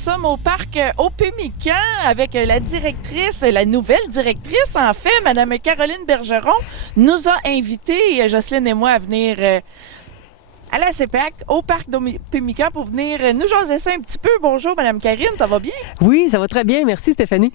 sommes au parc Opémican avec la directrice, la nouvelle directrice, en fait, Mme Caroline Bergeron, nous a invités, Jocelyne et moi, à venir à la CEPAC, au parc d'Opémican, pour venir nous jaser ça un petit peu. Bonjour, Mme Karine, ça va bien? Oui, ça va très bien. Merci, Stéphanie.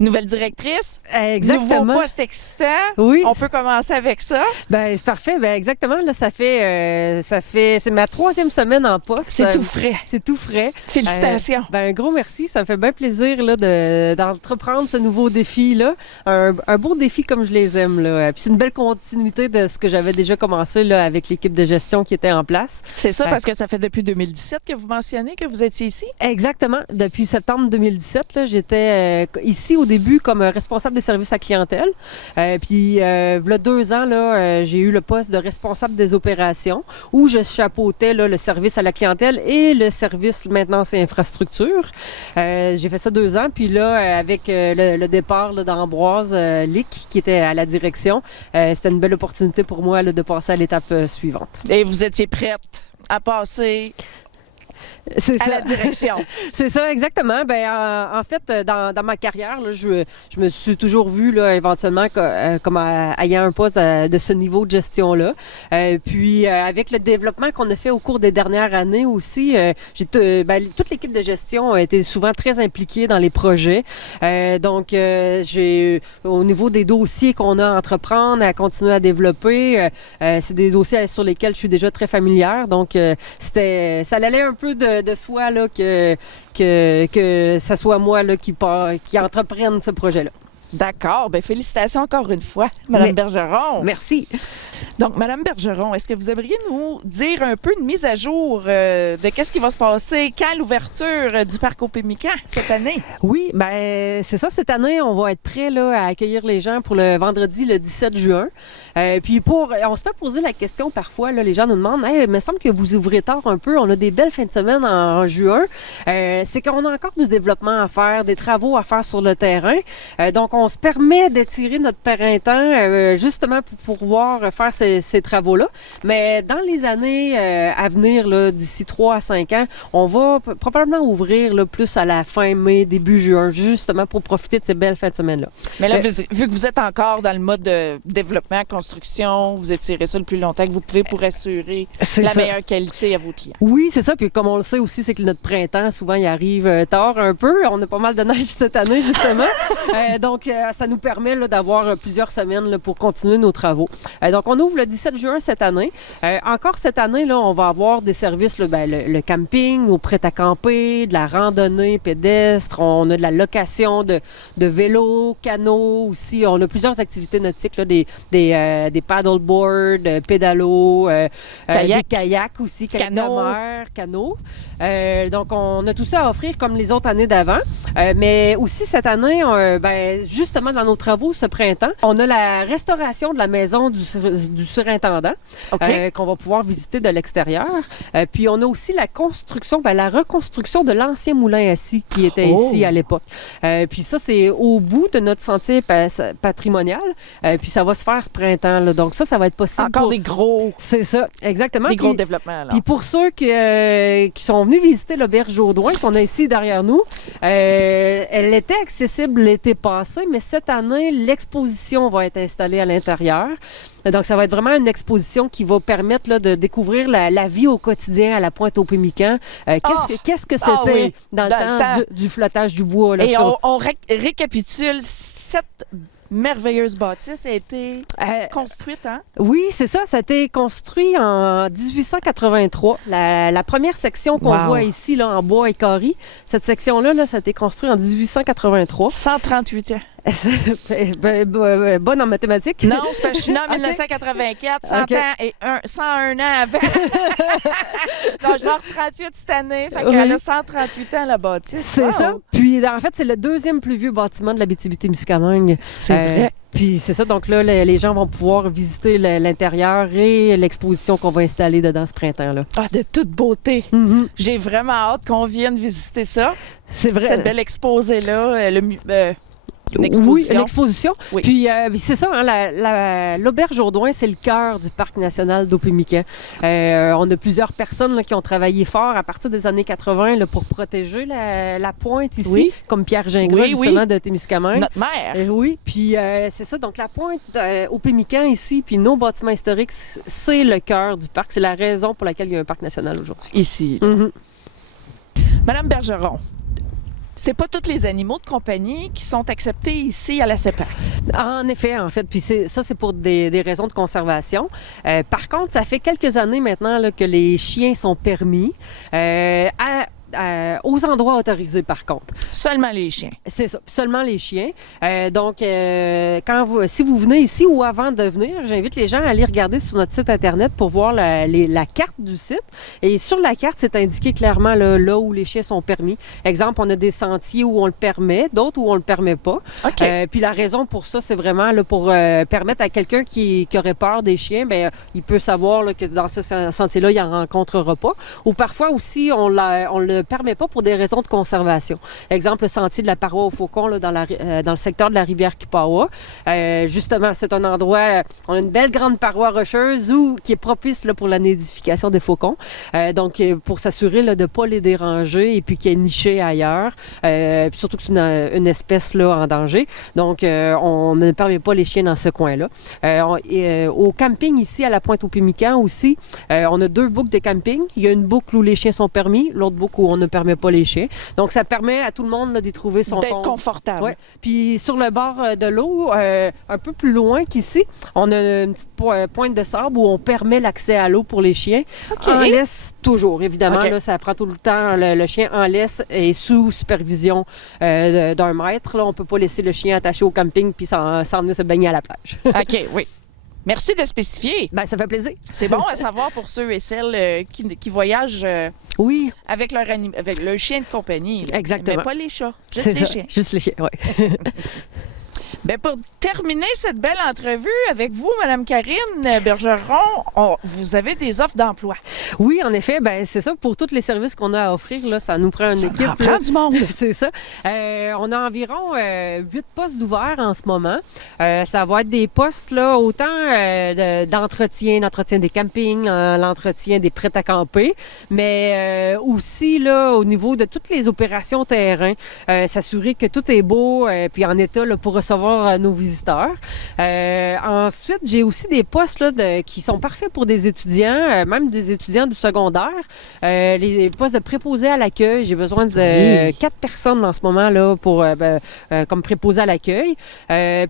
Nouvelle directrice. Exactement. Nouveau poste excitant. Oui. On peut commencer avec ça. Ben c'est parfait. Ben exactement. Là, c'est ma 3e semaine en poste. C'est tout frais. C'est tout frais. Félicitations. Ben un gros merci. Ça me fait bien plaisir là d'entreprendre ce nouveau défi là. Un beau défi comme je les aime là. Puis c'est une belle continuité de ce que j'avais déjà commencé là avec l'équipe de gestion qui était en place. C'est ça parce que ça fait depuis 2017 que vous mentionnez que vous étiez ici. Exactement. Depuis septembre 2017 là, j'étais ici au début comme responsable des services à clientèle. Puis, il y a 2 ans, là, j'ai eu le poste de responsable des opérations où je chapeautais là, le service à la clientèle et le service maintenance et infrastructure. J'ai fait ça 2 ans. Puis là, avec le départ d'Ambroise Lick, qui était à la direction, c'était une belle opportunité pour moi là, de passer à l'étape suivante. Et vous étiez prête à passer... C'est ça. La direction. C'est ça, exactement. Ben, en fait, dans ma carrière, là, je me suis toujours vue là, éventuellement comme ayant un poste de ce niveau de gestion-là. Puis, avec le développement qu'on a fait au cours des dernières années aussi, toute l'équipe de gestion a été souvent très impliquée dans les projets. Donc, au niveau des dossiers qu'on a à entreprendre, à continuer à développer, c'est des dossiers sur lesquels je suis déjà très familière. Donc, ça allait un peu de soi là, que ça soit moi là, qui entreprenne ce projet-là. D'accord. Bien, félicitations encore une fois, Mme Bergeron. Merci. Donc, Mme Bergeron, est-ce que vous aimeriez nous dire un peu une mise à jour de qu'est-ce qui va se passer quand l'ouverture du parc Opémican cette année? Oui, ben c'est ça. Cette année, on va être prêt là, à accueillir les gens pour le vendredi, le 17 juin. Puis on se fait poser la question parfois, là, les gens nous demandent « Hey, il me semble que vous ouvrez tard un peu, on a des belles fins de semaine en juin. » C'est qu'on a encore du développement à faire, des travaux à faire sur le terrain. Donc, on se permet d'étirer notre printemps justement pour pouvoir faire ces travaux-là. Mais dans les années à venir, là, d'ici 3 à 5 ans, on va probablement ouvrir là, plus à la fin mai, début juin, justement pour profiter de ces belles fins de semaine-là. Mais là, vu que vous êtes encore dans le mode de développement, construction, vous étirez ça le plus longtemps que vous pouvez pour assurer la meilleure qualité à vos clients. Oui, c'est ça. Puis comme on le sait aussi, c'est que notre printemps, souvent, il arrive tard un peu. On a pas mal de neige cette année, justement. Donc, ça nous permet là, d'avoir plusieurs semaines là, pour continuer nos travaux. Donc, on ouvre le 17 juin cette année. Encore cette année, là, on va avoir des services, là, le camping, au prêt-à-camper, de la randonnée pédestre. On a de la location de vélos, canots aussi. On a plusieurs activités nautiques, là, des paddleboards, pédalos, des kayaks aussi, kayaks de mer, canots. Donc, on a tout ça à offrir comme les autres années d'avant. Mais aussi, cette année, justement, dans nos travaux ce printemps, on a la restauration de la maison du surintendant qu'on va pouvoir visiter de l'extérieur. Puis, on a aussi la reconstruction de l'ancien moulin à scie qui était ici à l'époque. Puis ça, c'est au bout de notre sentier patrimonial. Puis, ça va se faire ce printemps. Là. Donc, ça va être possible. Encore des gros... C'est ça, exactement. Des gros développements, alors. Puis, pour ceux qui sont venus visiter l'auberge Jourdouin qu'on a ici derrière nous, elle était accessible l'été passé, mais cette année, l'exposition va être installée à l'intérieur. Donc, ça va être vraiment une exposition qui va permettre là, de découvrir la vie au quotidien à la Pointe-Opémican. Qu'est-ce que c'était dans le temps du flottage du bois? Là, et on récapitule cette merveilleuse bâtisse a été construite, hein? Oui, c'est ça. Ça a été construit en 1883. La première section qu'on voit ici, là, en bois et carré, cette section-là, là, ça a été construit en 1883. 138 ans. Bonne en mathématiques. Non, c'est parce que je suis née en 1984, 100 ans et 101 ans avant. Donc, je vais avoir 38 cette année. Fait qu'elle a 138 ans, la bâtisse. C'est ça. Puis, en fait, c'est le 2e plus vieux bâtiment de l'Abitibi-Témiscamingue. C'est vrai. Puis, c'est ça. Donc là, les gens vont pouvoir visiter l'intérieur et l'exposition qu'on va installer dedans ce printemps-là. Ah, de toute beauté. Mm-hmm. J'ai vraiment hâte qu'on vienne visiter ça. C'est vrai. Cette belle exposée-là. Une exposition. Oui, une exposition. Oui. Puis c'est ça, hein, l'auberge Jourdouin, c'est le cœur du parc national d'Opémican. On a plusieurs personnes là, qui ont travaillé fort à partir des années 80 là, pour protéger la pointe ici, Oui. comme Pierre Gingras, justement, de Témiscamingue. Notre mère. Oui, puis c'est ça. Donc, la pointe Opémican ici, puis nos bâtiments historiques, c'est le cœur du parc. C'est la raison pour laquelle il y a un parc national aujourd'hui. Ici. Mm-hmm. Madame Bergeron, c'est pas tous les animaux de compagnie qui sont acceptés ici à la CEPAC. En effet, en fait. Puis ça, c'est pour des raisons de conservation. Par contre, ça fait quelques années maintenant là, que les chiens sont permis aux endroits autorisés, par contre. Seulement les chiens. C'est ça, seulement les chiens. Si vous venez ici ou avant de venir, j'invite les gens à aller regarder sur notre site Internet pour voir la carte du site. Et sur la carte, c'est indiqué clairement là où les chiens sont permis. Exemple, on a des sentiers où on le permet, d'autres où on le permet pas. OK. Puis la raison pour ça, c'est vraiment là, pour permettre à quelqu'un qui aurait peur des chiens, bien, il peut savoir là, que dans ce sentier-là, il n'en rencontrera pas. Ou parfois aussi, on le permet pas pour des raisons de conservation. Exemple, le sentier de la paroi aux faucons là, dans le secteur de la rivière Kipawa. Justement, c'est un endroit, on a une belle grande paroi rocheuse qui est propice là, pour la nidification des faucons. Donc, pour s'assurer là, de ne pas les déranger et puis qu'il y ait niché ailleurs. Puis surtout que c'est une espèce là, en danger. Donc, on ne permet pas les chiens dans ce coin-là. Au camping ici, à la pointe au Pémican aussi, on a 2 boucles de camping. Il y a une boucle où les chiens sont permis, l'autre boucle où on ne permet pas les chiens. Donc, ça permet à tout le monde là, d'y trouver son D'être compte. confortable. Ouais. Puis, sur le bord de l'eau, un peu plus loin qu'ici, on a une petite pointe de sable où on permet l'accès à l'eau pour les chiens. OK. En laisse toujours, évidemment. OK. Là, ça prend tout le temps. Le chien en laisse et sous supervision d'un maître. Là, on ne peut pas laisser le chien attaché au camping puis s'en venir se baigner à la plage. OK, oui. Merci de spécifier. Ben, ça fait plaisir. C'est bon à savoir pour ceux et celles qui voyagent Oui, avec leur chien de compagnie. Là. Exactement. Mais pas les chats, juste c'est les ça. chiens. Juste les chiens, oui. Bien, pour terminer cette belle entrevue avec vous, Mme Karine Bergeron, vous avez des offres d'emploi. Oui, en effet, ben c'est ça. Pour tous les services qu'on a à offrir, là, ça nous prend une équipe. Ça en prend du monde. C'est ça. On a environ 8 postes d'ouverts en ce moment. Ça va être des postes, là, autant d'entretien des campings, l'entretien des prêts à camper, mais aussi, là, au niveau de toutes les opérations terrain, s'assurer que tout est beau puis en état là, pour recevoir nos visiteurs. Ensuite, j'ai aussi des postes là, qui sont parfaits pour des étudiants, même des étudiants du secondaire. Les postes de préposés à l'accueil, j'ai besoin de 4 personnes en ce moment là, pour, comme préposés à l'accueil.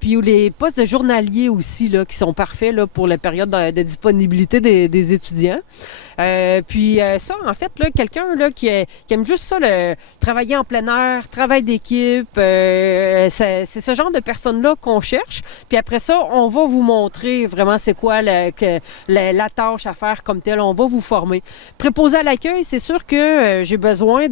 Puis les postes de journaliers aussi, là, qui sont parfaits là, pour la période de disponibilité des étudiants. Puis ça, en fait, là, quelqu'un là, qui aime juste ça, travailler en plein air, travail d'équipe, c'est ce genre de personnes-là qu'on cherche. Puis après ça, on va vous montrer vraiment c'est quoi la tâche à faire comme telle. On va vous former. Préposé à l'accueil, c'est sûr que j'ai besoin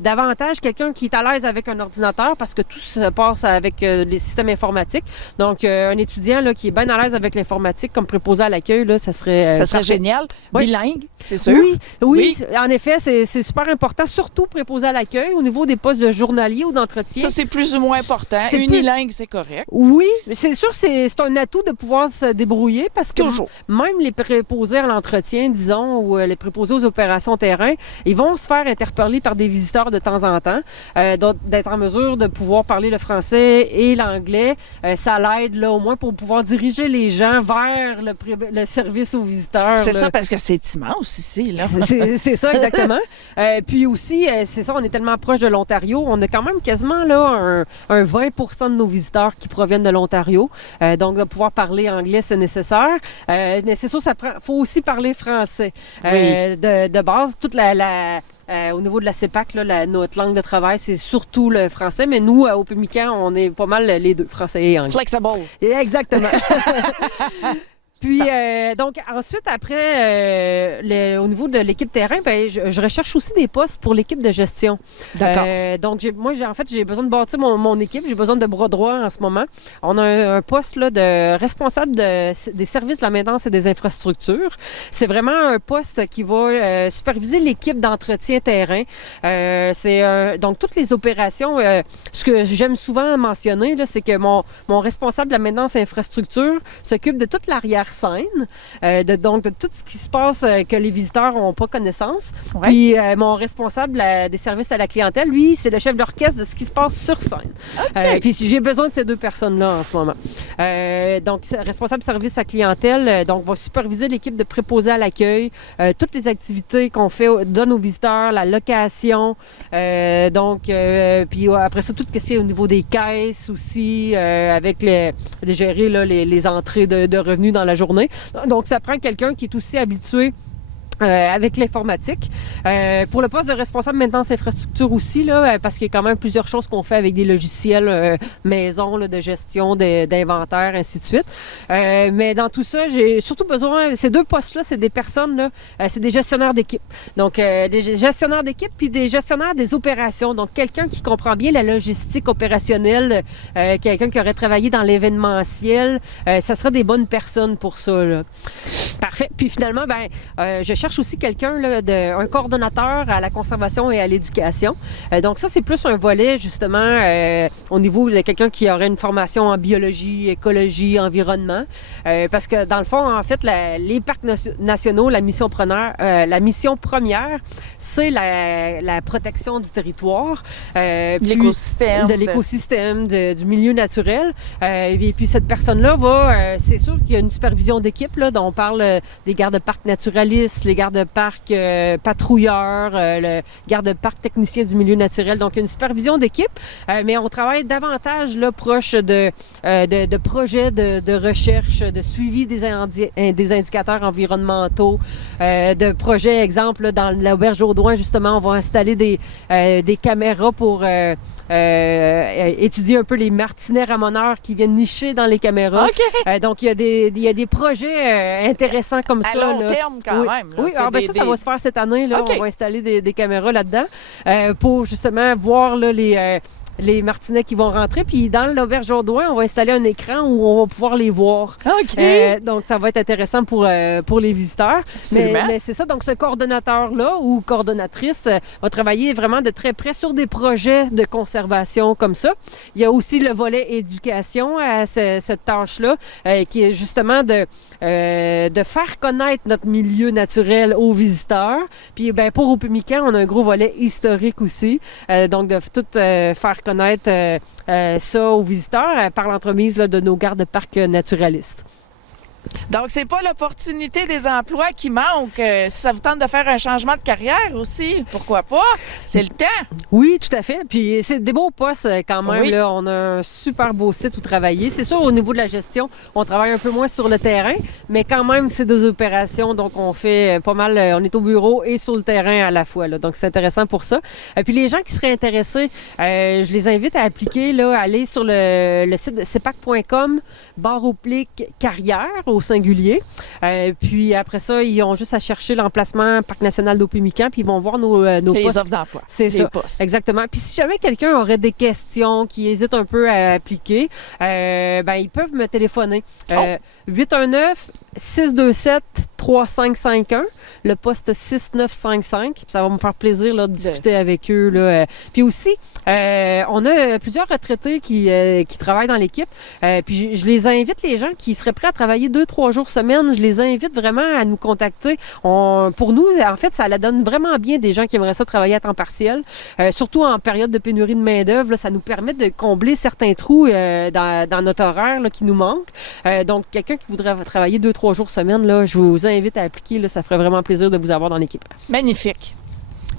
davantage quelqu'un qui est à l'aise avec un ordinateur parce que tout se passe avec les systèmes informatiques. Donc, un étudiant là, qui est bien à l'aise avec l'informatique comme préposé à l'accueil, là, ça serait génial. Oui. Bilingue, c'est sûr. Oui, en effet, c'est super important, surtout préposé à l'accueil au niveau des postes de journalier ou d'entretien. Ça, c'est plus ou moins important. C'est Unilingue, c'est correct. Oui, mais c'est sûr, c'est un atout de pouvoir se débrouiller parce que Toujours. même les préposés à l'entretien, disons, ou les préposés aux opérations terrain, ils vont se faire interpeller par des visiteurs de temps en temps. D'être en mesure de pouvoir parler le français et l'anglais, ça l'aide là au moins pour pouvoir diriger les gens vers le service aux visiteurs. C'est là. ça, parce que c'est immense ici. Là. C'est ça, exactement. Puis aussi, c'est ça, on est tellement proche de l'Ontario, on a quand même quasiment là, un 20 de nos visiteurs qui proviennent de l'Ontario. Donc, de pouvoir parler anglais, c'est nécessaire. Mais c'est sûr, faut aussi parler français. Oui. De base, toute au niveau de la CEPAC, là, notre langue de travail, c'est surtout le français, mais nous, au Pémican, on est pas mal les deux, français et anglais. Flexible. Exactement. Puis, donc, ensuite, après, au niveau de l'équipe terrain, ben, je recherche aussi des postes pour l'équipe de gestion. D'accord. Donc, j'ai besoin de bâtir mon équipe. J'ai besoin de bras droits en ce moment. On a un poste là, de responsable des services de la maintenance et des infrastructures. C'est vraiment un poste qui va superviser l'équipe d'entretien terrain. Donc, toutes les opérations, ce que j'aime souvent mentionner, là, c'est que mon responsable de la maintenance et infrastructure s'occupe de toute l'arrière-scène, donc de tout ce qui se passe que les visiteurs n'ont pas connaissance. Ouais. Puis mon responsable des services à la clientèle, lui, c'est le chef d'orchestre de ce qui se passe sur scène. OK. Puis j'ai besoin de ces deux personnes-là en ce moment. Donc, responsable de service à clientèle, donc va superviser l'équipe de préposés à l'accueil, toutes les activités qu'on donne aux visiteurs, la location, puis après ça, tout ce qui est au niveau des caisses aussi, avec de gérer là, les entrées de revenus dans la journée. Donc, ça prend quelqu'un qui est aussi habitué avec l'informatique. Pour le poste de responsable maintenance infrastructure aussi, là, parce qu'il y a quand même plusieurs choses qu'on fait avec des logiciels maison, là, de gestion, d'inventaire, ainsi de suite. Mais dans tout ça, j'ai surtout besoin, ces deux postes-là, c'est des personnes, là, c'est des gestionnaires d'équipe. Donc, des gestionnaires d'équipe puis des gestionnaires des opérations. Donc, quelqu'un qui comprend bien la logistique opérationnelle, quelqu'un qui aurait travaillé dans l'événementiel, ça serait des bonnes personnes pour ça, là. Parfait. Puis finalement, je cherche aussi quelqu'un, un coordonnateur à la conservation et à l'éducation. Donc ça, c'est plus un volet, justement, au niveau de quelqu'un qui aurait une formation en biologie, écologie, environnement. Parce que, dans le fond, en fait, les parcs nationaux, la mission première, c'est la protection du territoire. L'écosystème. De l'écosystème, du milieu naturel. Et puis, cette personne-là c'est sûr qu'il y a une supervision d'équipe, là, dont on parle des gardes-parcs naturalistes, les gardes-parcs patrouilleurs, le garde-parc technicien du milieu naturel. Donc, il y a une supervision d'équipe, mais on travaille davantage là, proche de projets de recherche, de suivi des indicateurs environnementaux, de projets, exemple, là, dans l'auberge Audouin, justement, on va installer des caméras pour étudier un peu les martinets ramoneurs qui viennent nicher dans les caméras. OK. Donc, il y a des projets intéressants comme À ça. long là. terme, quand Oui. même. Là. Oui, alors, ça va se faire cette année. Là. OK. On va installer des caméras là-dedans pour justement voir là, les martinets qui vont rentrer. Puis dans l'auberge Audouin, on va installer un écran où on va pouvoir les voir. OK. Donc, ça va être intéressant pour les visiteurs. Absolument. Mais c'est ça. Donc, ce coordonnateur-là ou coordonnatrice va travailler vraiment de très près sur des projets de conservation comme ça. Il y a aussi le volet éducation à cette tâche-là, qui est justement de faire connaître notre milieu naturel aux visiteurs. Puis, pour Opémican, on a un gros volet historique aussi. Donc, de tout faire connaître ça aux visiteurs par l'entremise là, de nos gardes-parcs naturalistes. Donc, c'est pas l'opportunité des emplois qui manque. Si ça vous tente de faire un changement de carrière aussi, pourquoi pas? C'est le temps. Oui, tout à fait. Puis c'est des beaux postes quand même. Oui. Là. On a un super beau site où travailler. C'est sûr, au niveau de la gestion, on travaille un peu moins sur le terrain, mais quand même, c'est des opérations. Donc, on fait pas mal, on est au bureau et sur le terrain à la fois. Là. Donc, c'est intéressant pour ça. Puis les gens qui seraient intéressés, je les invite à appliquer, là, aller sur le site de cepac.com/carrière au singulier. Puis après ça, ils ont juste à chercher l'emplacement Parc national d'Opémican, puis ils vont voir nos Les postes. offres d'emploi. C'est Les ça. postes. Exactement. Puis si jamais quelqu'un aurait des questions, qui hésite un peu à appliquer, ils peuvent me téléphoner. 819-627-3551, le poste 6955. Puis ça va me faire plaisir là, de discuter avec eux. Là. Puis aussi, on a plusieurs retraités qui travaillent dans l'équipe. Puis je les invite, les gens qui seraient prêts à travailler 2-3 jours semaine, je les invite vraiment à nous contacter. Pour nous, en fait, ça la donne vraiment bien des gens qui aimeraient ça travailler à temps partiel. Surtout en période de pénurie de main-d'œuvre, ça nous permet de combler certains trous dans notre horaire là, qui nous manquent. Donc, quelqu'un qui voudrait travailler 2-3 jours semaine, là, je vous invite à appliquer. Là, ça ferait vraiment plaisir de vous avoir dans l'équipe. Magnifique.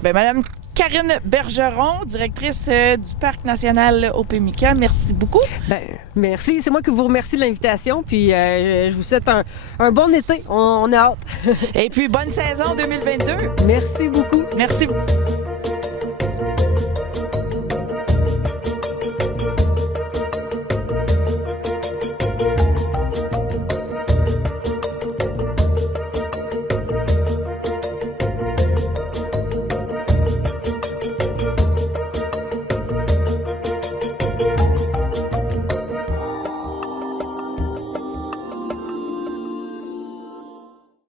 Madame Karine Bergeron, directrice du Parc national Opémican, merci beaucoup. Merci. C'est moi qui vous remercie de l'invitation. Puis, je vous souhaite un bon été. On a hâte. Et puis, bonne saison 2022. Merci beaucoup. Merci.